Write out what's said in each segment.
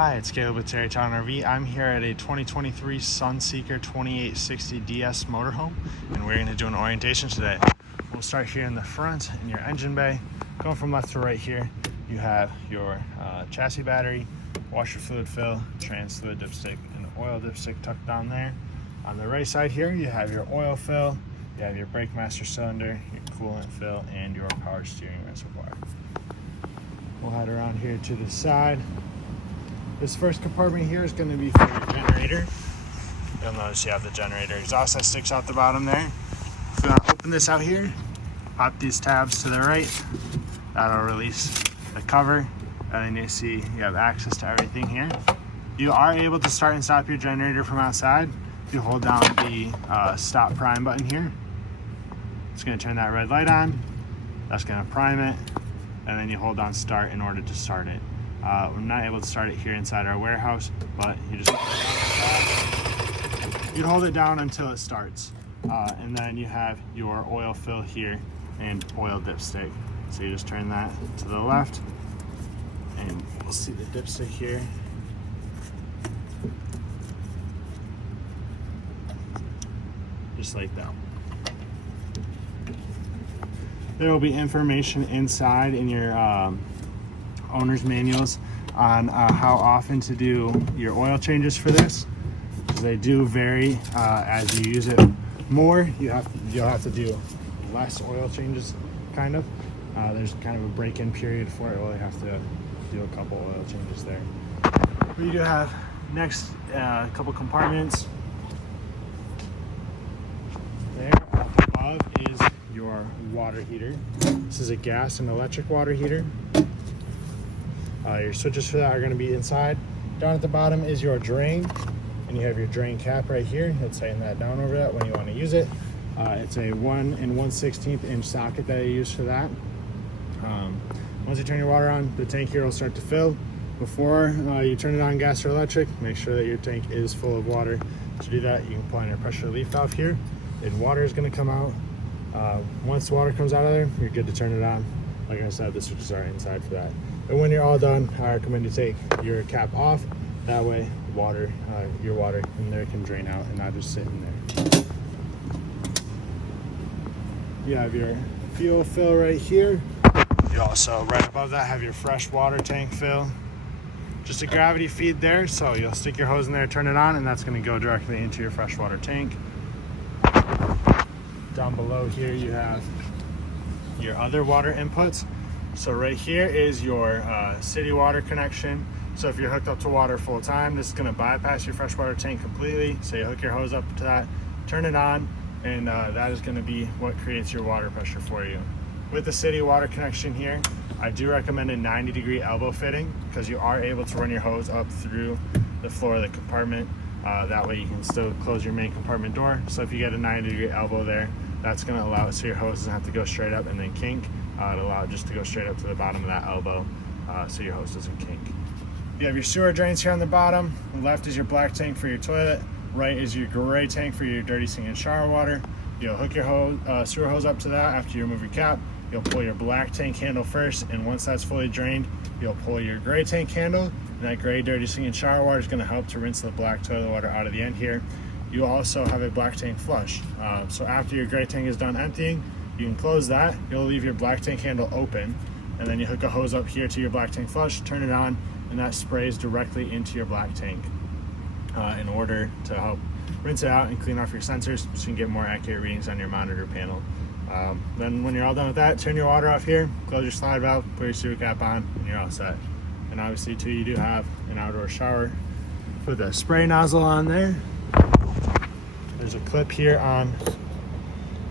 Hi, it's Caleb with Terrytown RV. I'm here at a 2023 Sunseeker 2860 DS motorhome, and we're going to do an orientation today. We'll start here in the front in your engine bay. Going from left to right here, you have your chassis battery, washer fluid fill, trans fluid dipstick, and oil dipstick tucked down there. On the right side here, you have your oil fill, you have your brake master cylinder, your coolant fill, and your power steering reservoir. We'll head around here to the side. This first compartment here is going to be for your generator. You'll notice you have the generator exhaust that sticks out the bottom there. If you want to open this out here, pop these tabs to the right. That'll release the cover, and then you see you have access to everything here. You are able to start and stop your generator from outside. You hold down the stop prime button here. It's going to turn that red light on. That's going to prime it, and then you hold down start in order to start it. We're not able to start it here inside our warehouse, but you just you'd hold it down until it starts, and then you have your oil fill here and oil dipstick. So you just turn that to the left, and we'll see the dipstick here. Just like that. There will be information inside in your owner's manuals on how often to do your oil changes for this, because they do vary. As you use it more, you'll have to do less oil changes, kind of. There's kind of a break-in period for it. Well, you have to do a couple oil changes there. We do have next a couple compartments. There up above is your water heater. This is a gas and electric water heater. Your switches for that are going to be inside. Down at the bottom is your drain, and you have your drain cap right here. It's saying that down over that when you want to use it. It's a 1 1/16 inch socket that you use for that. Once you turn your water on, the tank here will start to fill. Before you turn it on gas or electric, make sure that your tank is full of water. To do that, you can pull on your pressure relief valve here, and water is going to come out. Once the water comes out of there, you're good to turn it on. Like I said, the switches are inside for that. And when you're all done, I recommend you take your cap off. That way, your water in there can drain out and not just sit in there. You have your fuel fill right here. You also, right above that, have your fresh water tank fill. Just a gravity feed there, so you'll stick your hose in there, turn it on, and that's going to go directly into your freshwater tank. Down below here, you have your other water inputs. So right here is your city water connection. So if you're hooked up to water full time, this is going to bypass your freshwater tank completely. So you hook your hose up to that, turn it on, and that is going to be what creates your water pressure for you. With the city water connection here, I do recommend a 90-degree elbow fitting, because you are able to run your hose up through the floor of the compartment. That way you can still close your main compartment door. So if you get a 90-degree elbow there, that's going to allow it so your hose doesn't have to go straight up and then kink. It'll allow it just to go straight up to the bottom of that elbow, so your hose doesn't kink. You have your sewer drains here on the bottom. Left is your black tank for your toilet. Right is your gray tank for your dirty sink and shower water. You'll hook your sewer hose up to that after you remove your cap. You'll pull your black tank handle first, and once that's fully drained, you'll pull your gray tank handle, and that gray dirty sink and shower water is going to help to rinse the black toilet water out of the end here. You also have a black tank flush. So after your gray tank is done emptying, you can close that. You'll leave your black tank handle open, and then you hook a hose up here to your black tank flush, turn it on, and that sprays directly into your black tank in order to help rinse it out and clean off your sensors so you can get more accurate readings on your monitor panel. Then when you're all done with that, turn your water off here, close your slide valve, put your sewer cap on, and you're all set. And obviously too, you do have an outdoor shower. Put the spray nozzle on there. There's a clip here on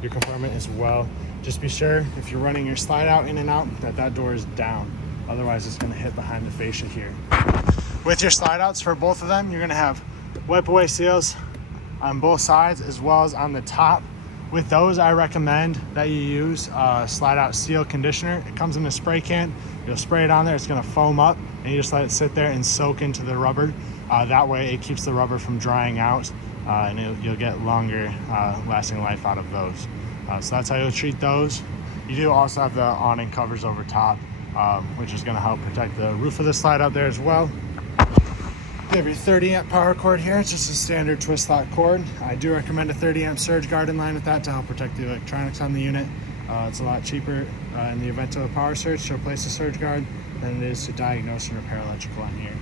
your compartment as well. Just be sure if you're running your slide out in and out that door is down. Otherwise it's going to hit behind the fascia here. With your slide outs for both of them, you're going to have wipe away seals on both sides as well as on the top. With those, I recommend that you use slide out seal conditioner. It comes in a spray can. You'll spray it on there, it's going to foam up, and you just let it sit there and soak into the rubber. That way it keeps the rubber from drying out, and you'll get longer lasting life out of those. So that's how you'll treat those. You do also have the awning covers over top, which is going to help protect the roof of the slide out there as well. You have your 30 amp power cord here. It's just a standard twist lock cord. I do recommend a 30 amp surge guard in line with that to help protect the electronics on the unit. It's a lot cheaper in the event of a power surge to replace a surge guard than it is to diagnose and repair electrical on here.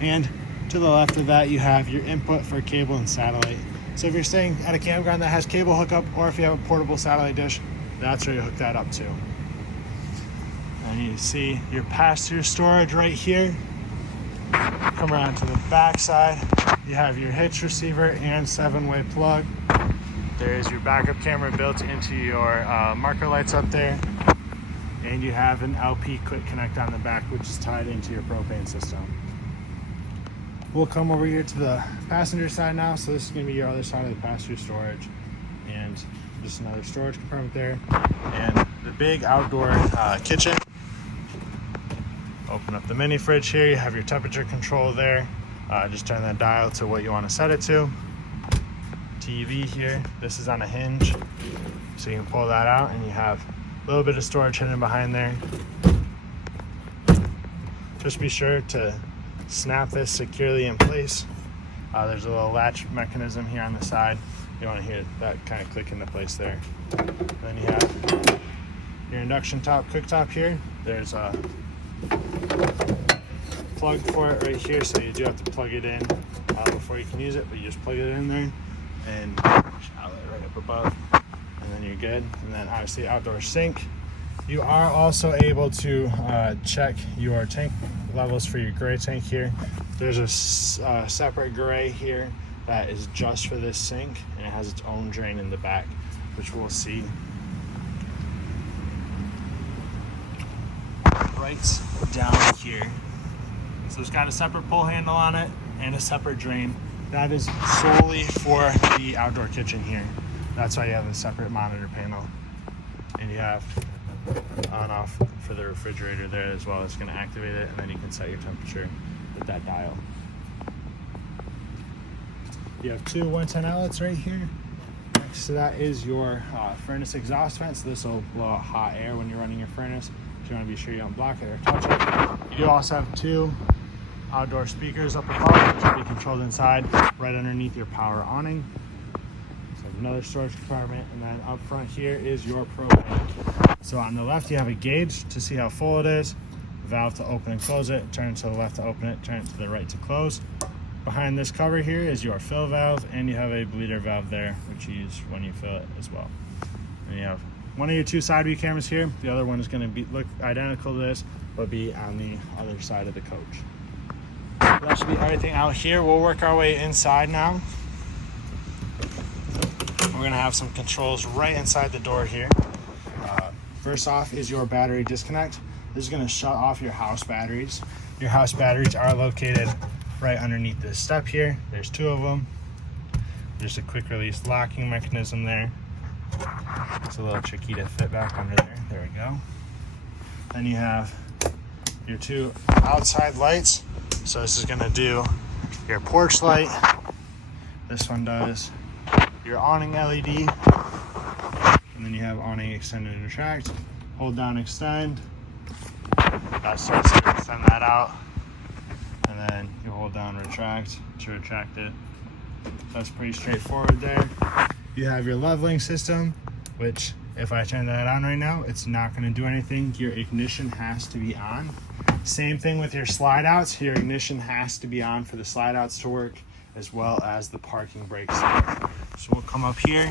And to the left of that, you have your input for cable and satellite. So if you're staying at a campground that has cable hookup, or if you have a portable satellite dish, that's where you hook that up to. And you see your pass-through storage right here. Come around to the back side, you have your hitch receiver and 7-way plug. There's your backup camera built into your marker lights up there. And you have an LP quick connect on the back, which is tied into your propane system. We'll come over here to the passenger side now. So this is gonna be your other side of the pass-through storage. And just another storage compartment there. And the big outdoor kitchen. Open up the mini fridge here. You have your temperature control there. Just turn that dial to what you want to set it to. TV here. This is on a hinge, so you can pull that out, and you have a little bit of storage hidden behind there. Just be sure to snap this securely in place. There's a little latch mechanism here on the side. You want to hear that kind of click into place there. Then you have your induction top cooktop here. There's a plug for it right here, so you do have to plug it in before you can use it, but you just plug it in there and outlet right up above, and then you're good. And then obviously outdoor sink. You are also able to check your tank levels for your gray tank here. There's a separate gray here that is just for this sink, and it has its own drain in the back, which we'll see right down here. So it's got a separate pull handle on it and a separate drain. That is solely for the outdoor kitchen here. That's why you have a separate monitor panel. And you have on off for the refrigerator there as well. It's going to activate it, and then you can set your temperature with that dial. You have two 110 outlets right here. Next to that is your furnace exhaust vent. So this will blow out hot air when you're running your furnace. So you want to be sure you don't block it or touch it. You also have two outdoor speakers up above, which will be controlled inside right underneath your power awning. So another storage compartment, and then up front here is your propane. So on the left you have a gauge to see how full it is, valve to open and close it, turn it to the left to open it, turn it to the right to close. Behind this cover here is your fill valve, and you have a bleeder valve there, which you use when you fill it as well. And you have one of your two side view cameras here. The other one is going to look identical to this, but be on the other side of the coach. That should be everything out here. We'll work our way inside now. We're going to have some controls right inside the door here. First off is your battery disconnect. This is going to shut off your house batteries. Your house batteries are located right underneath this step here. There's two of them. There's a quick release locking mechanism there. It's a little tricky to fit back under there. There we go. Then you have your two outside lights. So this is going to do your porch light. This one does your awning LED. And then you have awning extend and retract. Hold down, extend. That starts to extend that out. And then you hold down, retract to retract it. That's pretty straightforward there. You have your leveling system, which if I turn that on right now, it's not going to do anything. Your ignition has to be on. Same thing with your slide outs. Your ignition has to be on for the slide outs to work, as well as the parking brakes. So we'll come up here,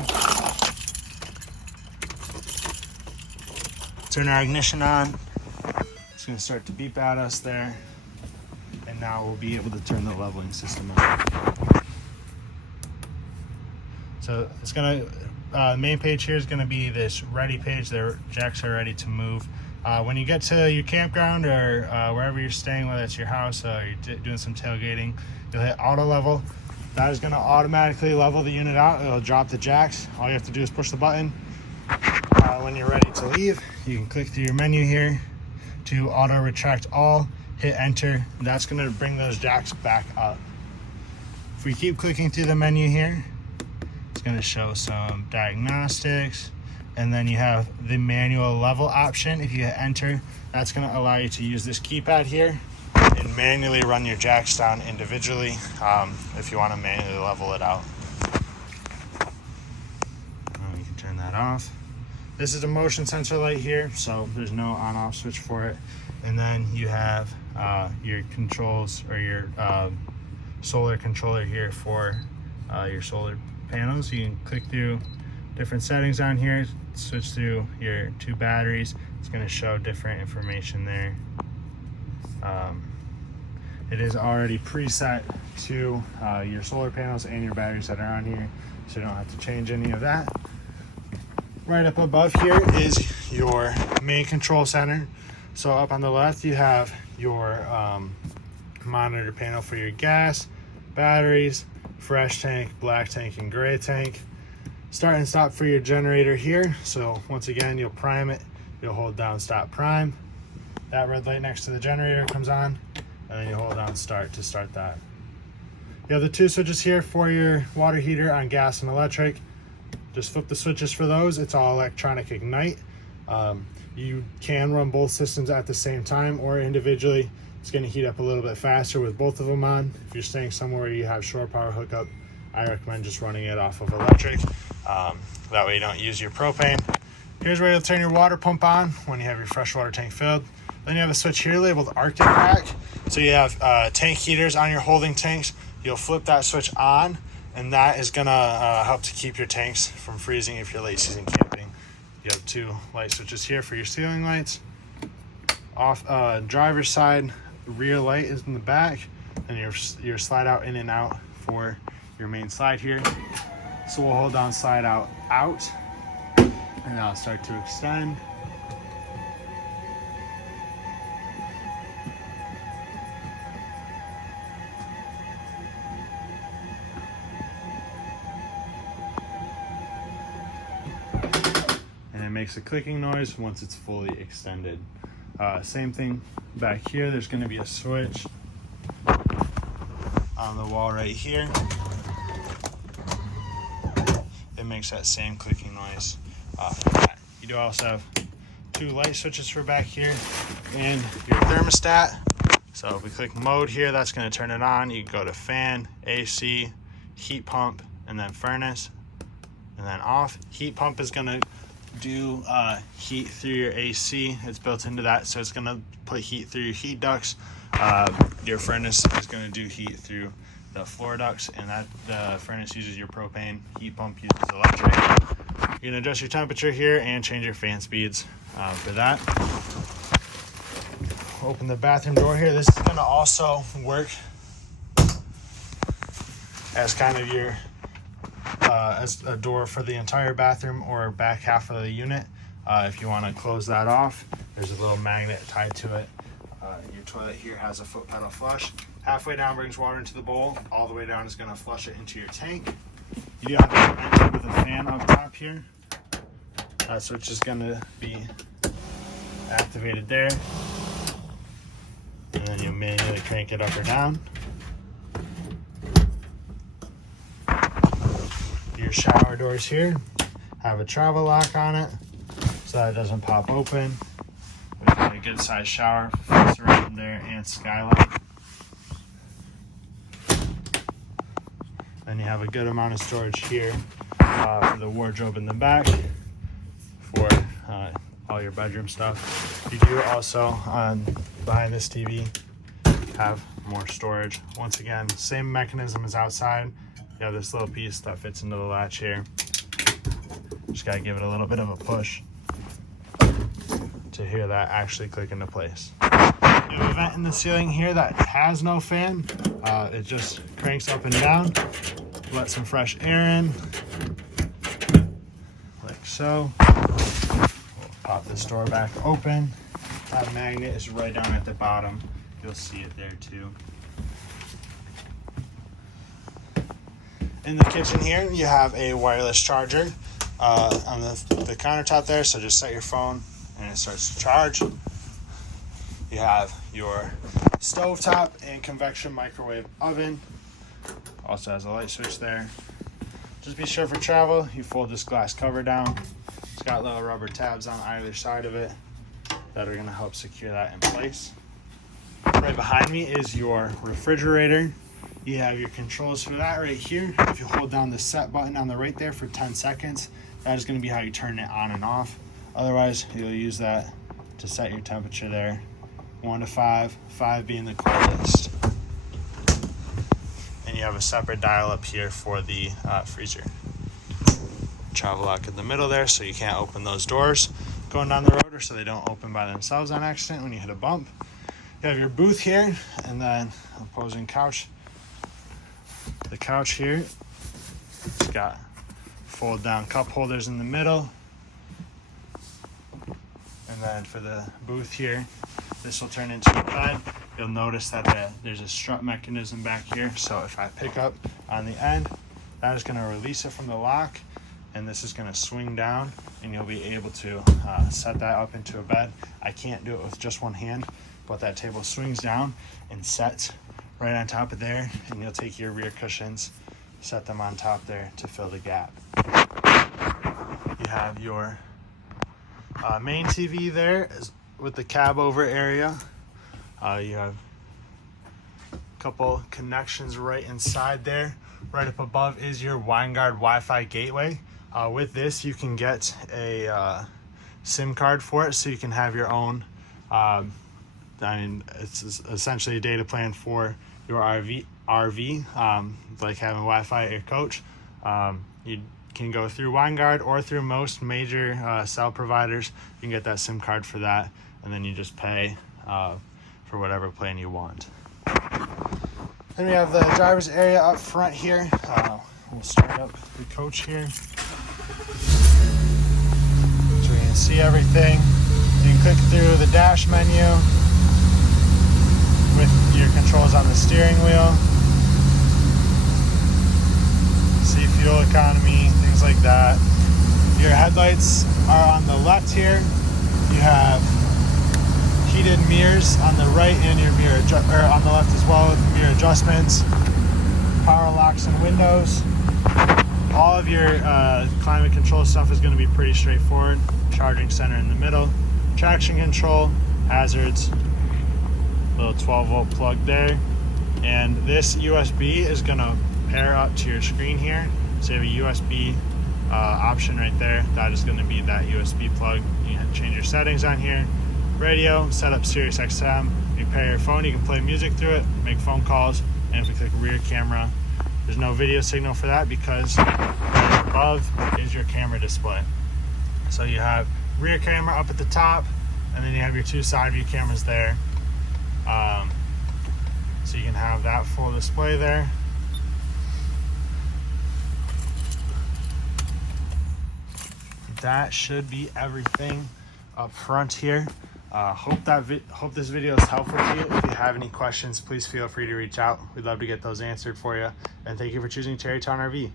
turn our ignition on. It's going to start to beep at us there. And now we'll be able to turn the leveling system on. So it's going to, the main page here is going to be this ready page. The jacks are ready to move. When you get to your campground or wherever you're staying, whether it's your house or you're doing some tailgating, you'll hit auto level. That is going to automatically level the unit out. It'll drop the jacks. All you have to do is push the button. When you're ready to leave, you can click through your menu here to auto retract all, hit enter. That's going to bring those jacks back up. If we keep clicking through the menu here, it's going to show some diagnostics, and then you have the manual level option. If you hit enter, that's going to allow you to use this keypad here and manually run your jacks down individually if you want to manually level it out. You can turn that off. This is a motion sensor light here, so there's no on-off switch for it. And then you have your controls, or your solar controller here for your solar panels. You can click through different settings on here, switch through your 2 batteries. It's going to show different information there. It is already preset to your solar panels and your batteries that are on here, so you don't have to change any of that. Right up above here is your main control center. So up on the left you have your monitor panel for your gas, batteries, fresh tank, black tank, and gray tank. Start and stop for your generator here. So once again, you'll prime it, you'll hold down stop prime. That red light next to the generator comes on, and then you hold down start to start that. You have the 2 switches here for your water heater on gas and electric. Just flip the switches for those. It's all electronic ignite. You can run both systems at the same time or individually. It's going to heat up a little bit faster with both of them on. If you're staying somewhere where you have shore power hookup, I recommend just running it off of electric. That way you don't use your propane. Here's where you'll turn your water pump on when you have your freshwater tank filled. Then you have a switch here labeled Arctic Pack. So you have tank heaters on your holding tanks. You'll flip that switch on, and that is gonna help to keep your tanks from freezing if you're late season camping. You have 2 light switches here for your ceiling lights. Off driver's side, rear light is in the back, and your slide out in and out for your main slide here. So we'll hold down slide out, and that'll start to extend. Makes a clicking noise once it's fully extended. Same thing back here. There's going to be a switch on the wall right here. It makes that same clicking noise. You do also have 2 light switches for back here and your thermostat. So if we click mode here, that's going to turn it on. You can go to fan, AC, heat pump, and then furnace, and then off. Heat pump is going to do heat through your AC. It's built into that, so it's going to put heat through your heat ducts. Your furnace is going to do heat through the floor ducts, and that the furnace uses your propane. Heat pump uses electric. You can adjust your temperature here and change your fan speeds for that. Open the bathroom door here. This is going to also work as kind of your as a door for the entire bathroom or back half of the unit. If you want to close that off, there's a little magnet tied to it. Your toilet here has a foot pedal flush. Halfway down brings water into the bowl. All the way down is going to flush it into your tank. You do have a vent with a fan up top here. That switch is going to be activated there. And then you manually crank it up or down. Your shower doors here have a travel lock on it so that it doesn't pop open. We've got a good sized shower fits around there and skylight. Then you have a good amount of storage here for the wardrobe in the back for all your bedroom stuff. You do also behind this TV have more storage. Once again, same mechanism as outside. You have this little piece that fits into the latch here. Just gotta give it a little bit of a push to hear that actually click into place. You have a vent in the ceiling here that has no fan. It just cranks up and down. Let some fresh air in, like so. We'll pop this door back open. That magnet is right down at the bottom. You'll see it there too. In the kitchen here, you have a wireless charger on the countertop there, so just set your phone and it starts to charge. You have your stovetop and convection microwave oven. Also has a light switch there. Just be sure for travel, you fold this glass cover down. It's got little rubber tabs on either side of it that are going to help secure that in place. Right behind me is your refrigerator. You have your controls for that right here. If you hold down the set button on the right there for 10 seconds, that is going to be how you turn it on and off. Otherwise, you'll use that to set your temperature there. 1 to 5, 5 being the coldest. And you have a separate dial up here for the freezer. Travel lock in the middle there, so you can't open those doors going down the road, or so they don't open by themselves on accident when you hit a bump. You have your booth here, and then opposing couch. The couch here, it's got fold down cup holders in the middle. And then for the booth here, this will turn into a bed. You'll notice that there's a strut mechanism back here. So if I pick up on the end, that is gonna release it from the lock, and this is gonna swing down, and you'll be able to set that up into a bed. I can't do it with just one hand, but that table swings down and sets right on top of there, and you'll take your rear cushions, set them on top there to fill the gap. You have your main TV there with the cab over area. You have a couple connections right inside there. Right up above is your WineGuard Wi-Fi gateway. With this, you can get a SIM card for it, so you can have your own. It's essentially a data plan for your RV, like having Wi-Fi at your coach. You can go through WineGuard or through most major cell providers. You can get that SIM card for that, and then you just pay for whatever plan you want. Then we have the driver's area up front here. We'll start up the coach here, so we can see everything. You can click through the dash menu with your controls on the steering wheel. See fuel economy, things like that. Your headlights are on the left here. You have heated mirrors on the right, and your mirror on the left as well with mirror adjustments. Power locks and windows. All of your climate control stuff is going to be pretty straightforward. Charging center in the middle. Traction control, hazards, little 12-volt plug there. And this USB is going to pair up to your screen here. So you have a USB option right there. That is going to be that USB plug. You can change your settings on here. Radio, set up Sirius XM. You pair your phone, you can play music through it, make phone calls, and if we click rear camera, there's no video signal for that because right above is your camera display. So you have rear camera up at the top, and then you have your two side view cameras there. So you can have that full display there. That should be everything up front here. Hope this video is helpful to you. If you have any questions, please feel free to reach out. We'd love to get those answered for you. And thank you for choosing Terrytown RV.